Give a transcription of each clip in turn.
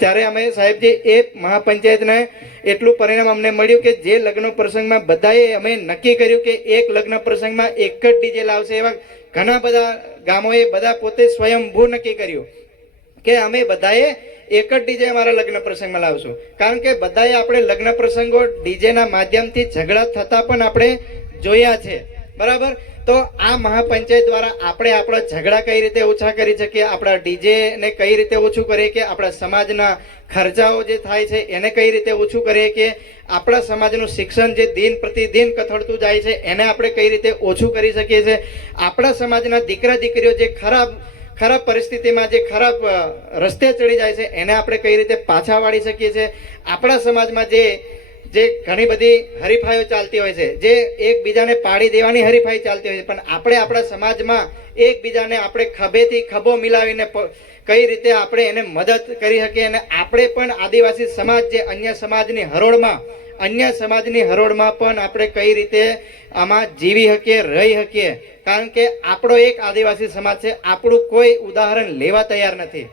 ત્યારે અમે સાહેબજી એ મહાપંચાયતને એટલું પરિણામ અમને મળ્યું કે જે લગ્ન પ્રસંગમાં બધાએ અમે નક્કી કર્યું કે એક લગ્ન પ્રસંગમાં એક જ ડીજે લાવશે, એવા ઘણા બધા ગામોએ બધા પોતે સ્વયંભૂ નક્કી કર્યું કે અમે બધાએ એક જ ડીજે અમારા લગ્ન પ્રસંગમાં લાવશું. કારણ કે બધાએ આપણે લગ્ન પ્રસંગો ડીજેના માધ્યમથી ઝઘડા થતા પણ આપણે જોયા છે, બરાબર. તો આ મહાપંચાયત દ્વારા આપણે આપણા ઝઘડા કઈ રીતે ઓછા કરી શકીએ, આપણા ડીજે ને કઈ રીતે ઓછું કરીએ, કે આપણા સમાજના ખર્ચાઓ જે થાય છે એને કઈ રીતે ઓછું કરીએ, કે આપણા સમાજનું શિક્ષણ જે દિન પ્રતિદિન કથળતું જાય છે એને આપણે કઈ રીતે ઓછું કરી શકીએ છીએ, આપણા સમાજના દીકરા દીકરીઓ જે ખરાબ પરિસ્થિતિમાં જે ખરાબ રસ્તે ચડી જાય છે એને આપણે કઈ રીતે પાછા વાળી શકીએ છીએ, આપણા સમાજમાં જે ઘણી બધી હરીફાઈઓ ચાલતી હોય છે, જે એકબીજાને પાડી દેવાની હરીફાઈ ચાલતી હોય છે, પણ આપણે આપણા સમાજમાં એકબીજાને આપણે ખભેથી ખભો મિલાવીને કઈ રીતે આપણે એને મદદ કરી શકીએ, અને આપણે પણ આદિવાસી સમાજ જે અન્ય સમાજની હરોળમાં પણ આપણે કઈ રીતે આમાં જીવી શકીએ, રહી શકીએ. કારણ કે આપણો એક આદિવાસી સમાજ છે, આપણું કોઈ ઉદાહરણ લેવા તૈયાર નથી.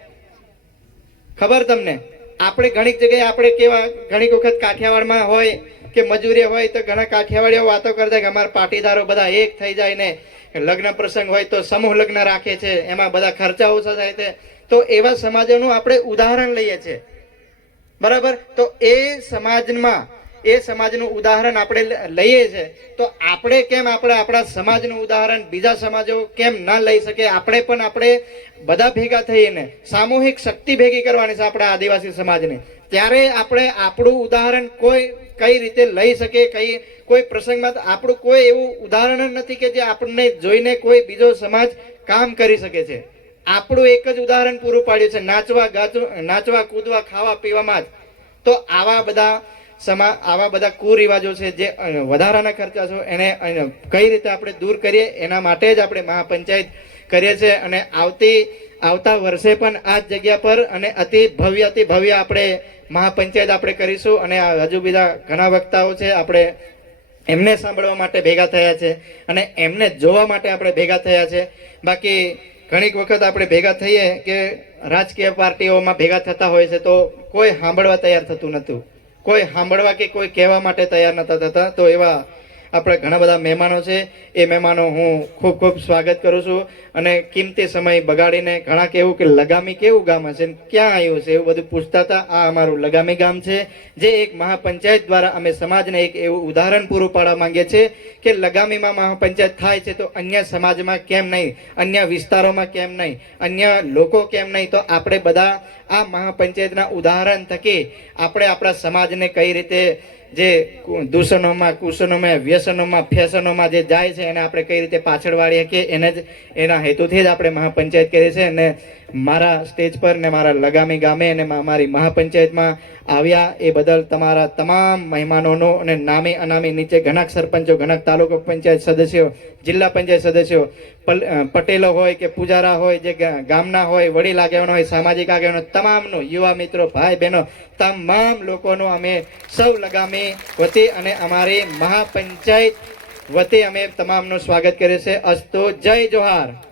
ખબર તમને? આપણે ઘણી જગ્યાએ આપણે કેવા ઘણી વખત કાઠિયાવાડમાં હોય કે મજૂરી હોય તો ઘણા કાઠિયાવાડીઓ વાતો કરતા કે અમારા પાટીદારો બધા એક થઈ જાય ને લગ્ન પ્રસંગ હોય તો સમૂહ લગ્ન રાખે છે, એમાં બધા ખર્ચા ઓછા થાય છે. તો એવા સમાજોનું આપણે ઉદાહરણ લઈએ છીએ, બરાબર. તો એ સમાજનું ઉદાહરણ આપણે લઈએ છીએ, તો આપણે કેમ આપણા સમાજનું ઉદાહરણ બીજા સમાજો કેમ ના લઈ શકે? આપણે બધા ભેગા થઈને સામૂહિક શક્તિ ભેગી કરવાની છે આપણા આદિવાસી સમાજને. ત્યારે આપણે આપણું ઉદાહરણ કઈ રીતે લઈ શકે, કોઈ પ્રસંગમાં આપણું કોઈ એવું ઉદાહરણ જ નથી કે જે આપણને જોઈને કોઈ બીજો સમાજ કામ કરી શકે છે. આપણું એક જ ઉદાહરણ પૂરું પાડ્યું છે, નાચવા કૂદવા ખાવા પીવામાં જ. તો આવા બધા કુરિવાજો છે, જે વધારાના ખર્ચા છે, એને કઈ રીતે આપણે દૂર કરીએ એના માટે જ આપણે મહાપંચાયત કરીએ છીએ. અને આવતા વર્ષે પણ આ જ જગ્યા પર અને અતિ ભવ્ય આપણે મહાપંચાયત આપણે કરીશું. અને હજુ બીજા ઘણા વક્તાઓ છે, આપણે એમને સાંભળવા માટે ભેગા થયા છે અને એમને જોવા માટે આપણે ભેગા થયા છે. બાકી ઘણીક વખત આપણે ભેગા થઈએ કે રાજકીય પાર્ટીઓમાં ભેગા થતા હોય છે તો કોઈ સાંભળવા તૈયાર થતું નહોતું, કોઈ સાંભળવા કે કોઈ કહેવા માટે તૈયાર નહોતા થતા. તો એવા આપણે ઘણા બધા મહેમાનો છે, એ મહેમાનો હું ખૂબ ખૂબ સ્વાગત કરું છું. અને કિંમતી સમય બગાડીને ઘણા કેવું કે લગામી કેવું ગામ હશે, ક્યાં આવ્યું છે એવું બધું પૂછતા હતા. આ અમારું લગામી ગામ છે, જે એક મહાપંચાયત દ્વારા અમે સમાજને એક એવું ઉદાહરણ પૂરું પાડવા માંગીએ છીએ કે લગામીમાં મહાપંચાયત થાય છે તો અન્ય સમાજમાં કેમ નહીં, અન્ય વિસ્તારોમાં કેમ નહીં, અન્ય લોકો કેમ નહીં. તો આપણે બધા આ મહાપંચાયતના ઉદાહરણ થકી આપણે આપણા સમાજને કઈ રીતે જે દૂષણોમાં કુષણોમાં વ્યસનોમાં ફેશનોમાં જે જાય છે એને આપણે કઈ રીતે પાછળ વાળીએ કે એના હેતુથી જ આપણે મહાપંચાયત કરીએ છીએ. અને મારા સ્ટેજ પર ને મારા લગામી ગામે અને મારી મહાપંચાયતમાં આવ્યા એ બદલ તમારા તમામ મહેમાનોનો અને નામે અનામી નીચે ઘણા સરપંચો, ઘણા તાલુકા પંચાયત સદસ્યો, જિલ્લા પંચાયત સદસ્યો, પટેલો હોય કે પૂજારા હોય, જે ગામના હોય, વડીલ આગેવાનો હોય, સામાજિક આગેવાનો, તમામનું, યુવા મિત્રો, ભાઈ બહેનો, તમામ લોકોનું અમે સૌ લગામી વતી અને અમારી મહાપંચાયત વતી અમે તમામનું સ્વાગત કરીએ છીએ. અસ્તુ, જય જોહાર.